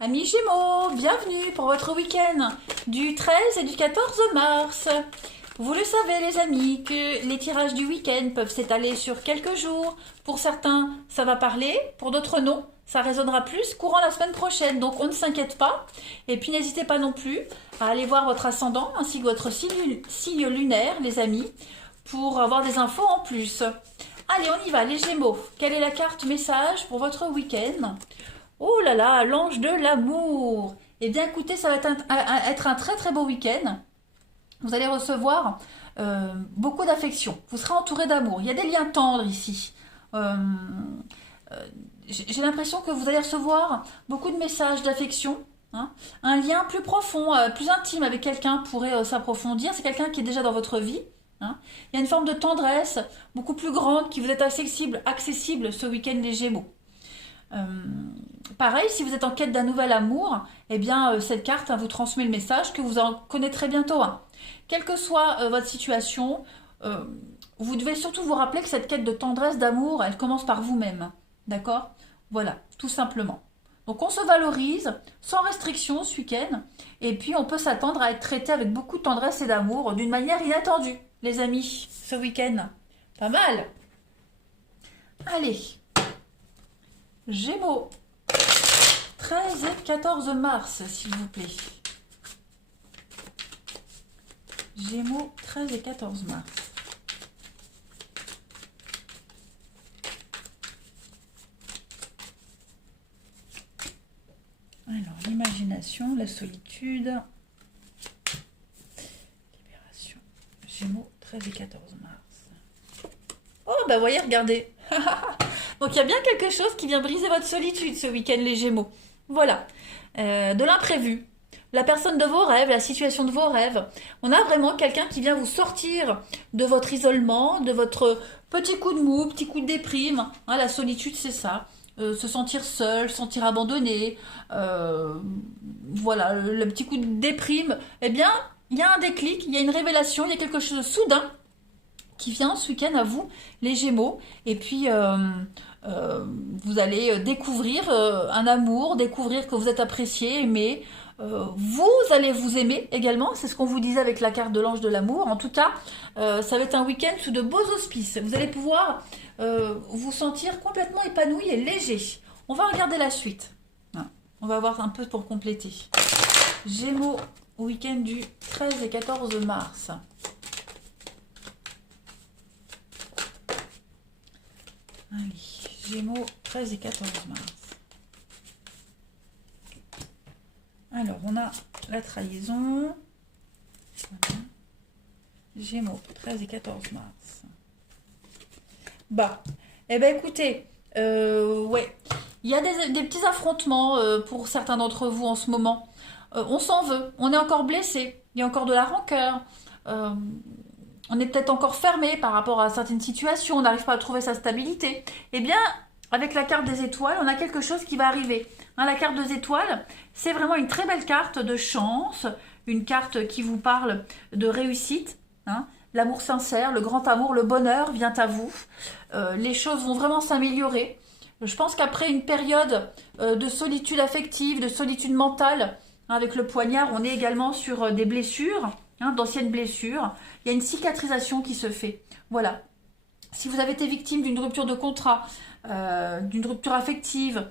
Amis Gémeaux, bienvenue pour votre week-end du 13 et du 14 mars. Vous le savez les amis que les tirages du week-end peuvent s'étaler sur quelques jours. Pour certains, ça va parler, pour d'autres non. Ça résonnera plus courant la semaine prochaine, donc on ne s'inquiète pas. Et puis n'hésitez pas non plus à aller voir votre ascendant ainsi que votre signe lunaire, les amis, pour avoir des infos en plus. Allez, on y va, les Gémeaux. Quelle est la carte message pour votre week-end? Oh là là, l'ange de l'amour. Eh bien écoutez, ça va être un très très beau week-end. Vous allez recevoir beaucoup d'affection. Vous serez entouré d'amour. Il y a des liens tendres ici. Euh, j'ai l'impression que vous allez recevoir beaucoup de messages d'affection. Hein. Un lien plus profond, plus intime avec quelqu'un pourrait s'approfondir. C'est quelqu'un qui est déjà dans votre vie. Hein. Il y a une forme de tendresse beaucoup plus grande qui vous est accessible ce week-end les Gémeaux. Euh, Pareil, si vous êtes en quête d'un nouvel amour, eh bien cette carte vous transmet le message que vous en connaîtrez bientôt un. Quelle que soit votre situation, euh, vous devez surtout vous rappeler que cette quête de tendresse, d'amour, elle commence par vous-même. D'accord? Voilà, tout simplement. Donc on se valorise sans restriction ce week-end, et puis on peut s'attendre à être traité avec beaucoup de tendresse et d'amour d'une manière inattendue, les amis, ce week-end. Pas mal. Allez, Gémeaux. 13 et 14 mars, s'il vous plaît. Gémeaux, 13 et 14 mars. Alors, l'imagination, la solitude. Libération. Gémeaux, 13 et 14 mars. Oh, bah voyez, regardez. Donc, il y a bien quelque chose qui vient briser votre solitude ce week-end, les Gémeaux. Voilà. De l'imprévu. La personne de vos rêves, la situation de vos rêves. On a vraiment quelqu'un qui vient vous sortir de votre isolement, de votre petit coup de mou, petit coup de déprime. Hein, la solitude, c'est ça. Se sentir seul, se sentir abandonné. Voilà, le petit coup de déprime. Eh bien, il y a un déclic, il y a une révélation, il y a quelque chose de soudain qui vient ce week-end à vous, les Gémeaux. Et puis, vous allez découvrir un amour, découvrir que vous êtes apprécié, aimé. Vous allez vous aimer également, c'est ce qu'on vous disait avec la carte de l'ange de l'amour. En tout cas, ça va être un week-end sous de beaux auspices. Vous allez pouvoir vous sentir complètement épanoui et léger. On va regarder la suite. Hein. On va voir un peu pour compléter. Gémeaux, week-end du 13 et 14 mars. Allez, Gémeaux, 13 et 14 mars. Alors, on a la trahison. Voilà. Gémeaux, 13 et 14 mars. Bah, eh ben écoutez, ouais, il y a des petits affrontements pour certains d'entre vous en ce moment. On s'en veut, on est encore blessé, il y a encore de la rancœur. Euh, on est peut-être encore fermé par rapport à certaines situations, on n'arrive pas à trouver sa stabilité. Eh bien, avec la carte des étoiles, on a quelque chose qui va arriver. Hein, la carte des étoiles, c'est vraiment une très belle carte de chance, une carte qui vous parle de réussite. Hein, l'amour sincère, le grand amour, le bonheur vient à vous. Les choses vont vraiment s'améliorer. Je pense qu'après une période de solitude affective, de solitude mentale, hein, avec le poignard, on est également sur des blessures, hein, d'anciennes blessures. Il y a une cicatrisation qui se fait. Voilà. Si vous avez été victime d'une rupture de contrat, d'une rupture affective,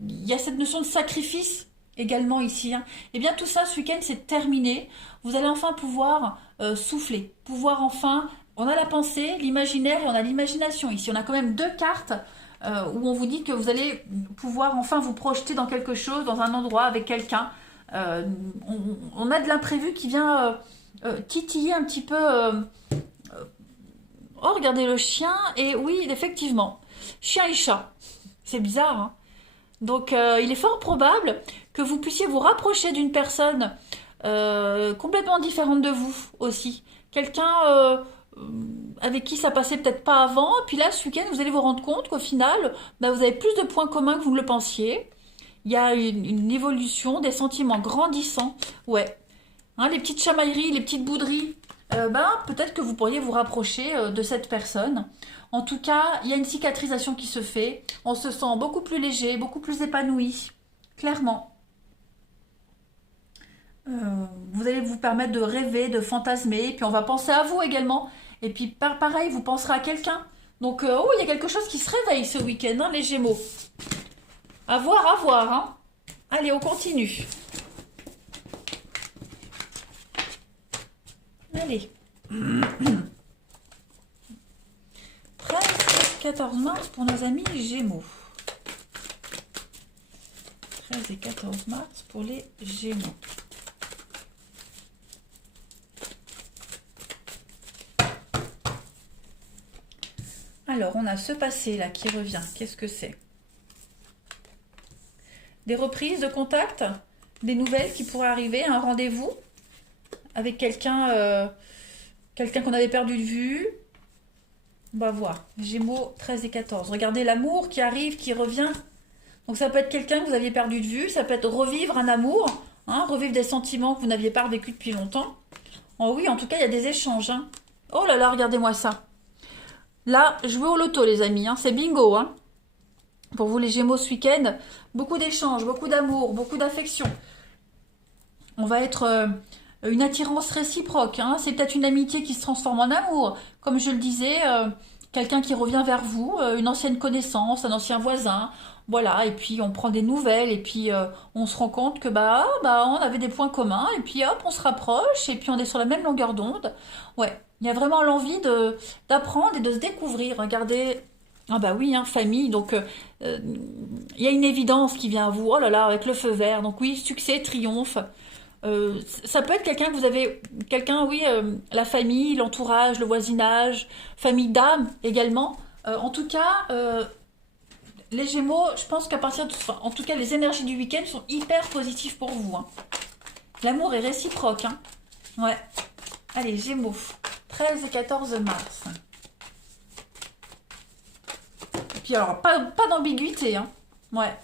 il y a cette notion de sacrifice également ici. Hein. Et bien tout ça, ce week-end, c'est terminé. Vous allez enfin pouvoir souffler, pouvoir enfin... On a la pensée, l'imaginaire et on a l'imagination ici. On a quand même deux cartes où on vous dit que vous allez pouvoir enfin vous projeter dans quelque chose, dans un endroit avec quelqu'un. On a de l'imprévu qui vient titiller un petit peu... Oh, regardez le chien. Et oui, effectivement, chien et chat. C'est bizarre, hein. Donc, il est fort probable que vous puissiez vous rapprocher d'une personne complètement différente de vous aussi. Quelqu'un avec qui ça passait peut-être pas avant. Puis là, ce week-end, vous allez vous rendre compte qu'au final, bah, vous avez plus de points communs que vous ne le pensiez. Il y a une évolution, des sentiments grandissants. Ouais. Hein, les petites chamailleries, les petites bouderies, ben, peut-être que vous pourriez vous rapprocher de cette personne. En tout cas, il y a une cicatrisation qui se fait. On se sent beaucoup plus léger, beaucoup plus épanoui. Clairement. Vous allez vous permettre de rêver, de fantasmer, et puis on va penser à vous également. Et puis pareil, vous penserez à quelqu'un. Donc, oh, il y a quelque chose qui se réveille ce week-end, hein, les Gémeaux. À voir, hein. Allez, on continue. Allez. 13 et 14 mars pour nos amis Gémeaux. 13 et 14 mars pour les Gémeaux. Alors, on a ce passé là qui revient. Qu'est-ce que c'est? Des reprises de contact, des nouvelles qui pourraient arriver, un rendez-vous avec quelqu'un quelqu'un qu'on avait perdu de vue. On va voir. Gémeaux 13 et 14. Regardez l'amour qui arrive, qui revient. Donc ça peut être quelqu'un que vous aviez perdu de vue, ça peut être revivre un amour, hein, revivre des sentiments que vous n'aviez pas vécu depuis longtemps. Oh oui, en tout cas, il y a des échanges. Hein. Oh là là, regardez-moi ça. Là, jouez au loto, les amis. Hein, c'est bingo. Hein. Pour vous, les Gémeaux, ce week-end, beaucoup d'échanges, beaucoup d'amour, beaucoup d'affection. On va être une attirance réciproque. Hein. C'est peut-être une amitié qui se transforme en amour. Comme je le disais, quelqu'un qui revient vers vous, une ancienne connaissance, un ancien voisin. Voilà, et puis on prend des nouvelles, et puis on se rend compte que on avait des points communs, et puis hop, on se rapproche, et puis on est sur la même longueur d'onde. Ouais, il y a vraiment l'envie d'apprendre et de se découvrir. Regardez, ah bah oui, hein, famille, donc il y a une évidence qui vient à vous, oh là là, avec le feu vert. Donc oui, succès, triomphe. Ça peut être quelqu'un que vous avez, quelqu'un, oui, la famille, l'entourage, le voisinage, famille d'âme également. En tout cas, les Gémeaux, je pense qu'à partir de, enfin, en tout cas, les énergies du week-end sont hyper positives pour vous. Hein. L'amour est réciproque. Hein. Ouais. Allez, Gémeaux, 13 et 14 mars. Et puis alors, pas d'ambiguïté. Hein. Ouais.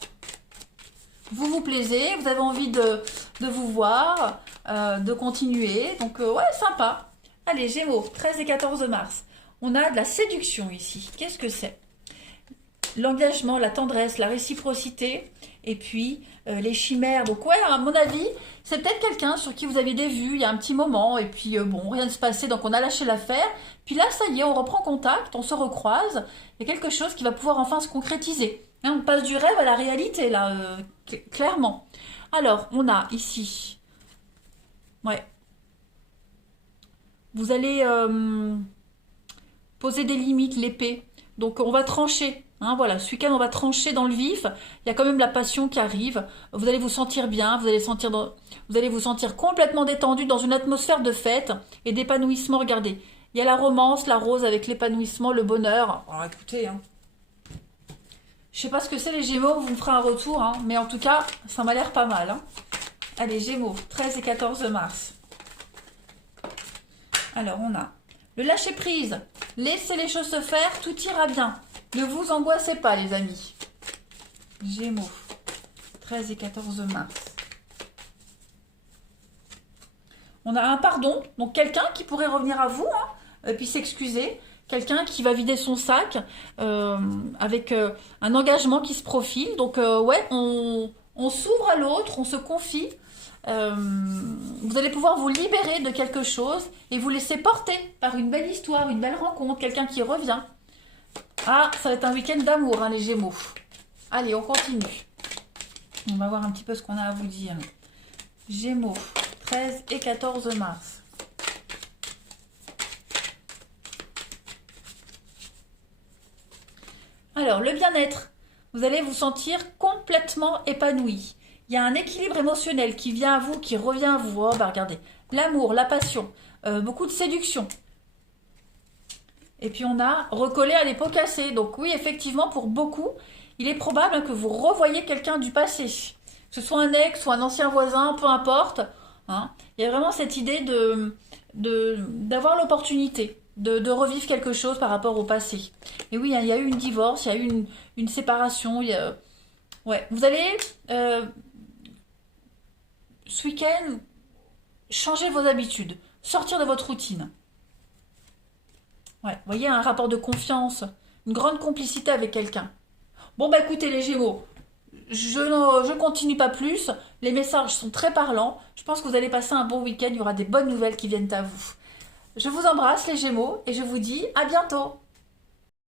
Vous vous plaisez, vous avez envie de vous voir, de continuer. Donc, ouais, sympa. Allez, Gémeaux, 13 et 14 mars. On a de la séduction ici. Qu'est-ce que c'est? L'engagement, la tendresse, la réciprocité, et puis les chimères. Donc, ouais, à mon avis, c'est peut-être quelqu'un sur qui vous aviez des vues il y a un petit moment, et puis bon, rien ne se passait, donc on a lâché l'affaire. Puis là, ça y est, on reprend contact, on se recroise. Il y a quelque chose qui va pouvoir enfin se concrétiser. Hein, on passe du rêve à la réalité, là, clairement. Alors, on a ici, ouais, vous allez poser des limites, l'épée. Donc, on va trancher. Hein, voilà, ce week-end, on va trancher dans le vif. Il y a quand même la passion qui arrive. Vous allez vous sentir bien, vous allez vous sentir complètement détendu dans une atmosphère de fête et d'épanouissement. Regardez, il y a la romance, la rose avec l'épanouissement, le bonheur. Alors, écoutez, hein. Je sais pas ce que c'est les Gémeaux, vous me ferez un retour, hein, mais en tout cas, ça m'a l'air pas mal. Hein. Allez, Gémeaux, 13 et 14 mars. Alors, on a le lâcher-prise. Laissez les choses se faire, tout ira bien. Ne vous angoissez pas, les amis. Gémeaux, 13 et 14 mars. On a un pardon, donc quelqu'un qui pourrait revenir à vous, hein, et puis s'excuser. Quelqu'un qui va vider son sac avec un engagement qui se profile. Donc, ouais, on s'ouvre à l'autre, on se confie. Vous allez pouvoir vous libérer de quelque chose et vous laisser porter par une belle histoire, une belle rencontre, quelqu'un qui revient. Ah, ça va être un week-end d'amour, hein, les Gémeaux. Allez, on continue. On va voir un petit peu ce qu'on a à vous dire. Gémeaux, 13 et 14 mars. Alors, le bien-être. Vous allez vous sentir complètement épanoui. Il y a un équilibre émotionnel qui vient à vous, qui revient à vous. Oh, bah regardez, l'amour, la passion, beaucoup de séduction. Et puis on a recollé à l'époque cassée. Donc oui, effectivement, pour beaucoup, il est probable que vous revoyez quelqu'un du passé. Que ce soit un ex ou un ancien voisin, peu importe. Hein. Il y a vraiment cette idée d'avoir l'opportunité de revivre quelque chose par rapport au passé. Et oui, il y a eu une divorce, il y a eu une séparation. Ouais, vous allez ce week-end changer vos habitudes, sortir de votre routine. Ouais, vous voyez, un rapport de confiance, une grande complicité avec quelqu'un. Bon, bah écoutez les Gémeaux, je continue pas plus. Les messages sont très parlants. Je pense que vous allez passer un bon week-end. Il y aura des bonnes nouvelles qui viennent à vous. Je vous embrasse les Gémeaux et je vous dis à bientôt.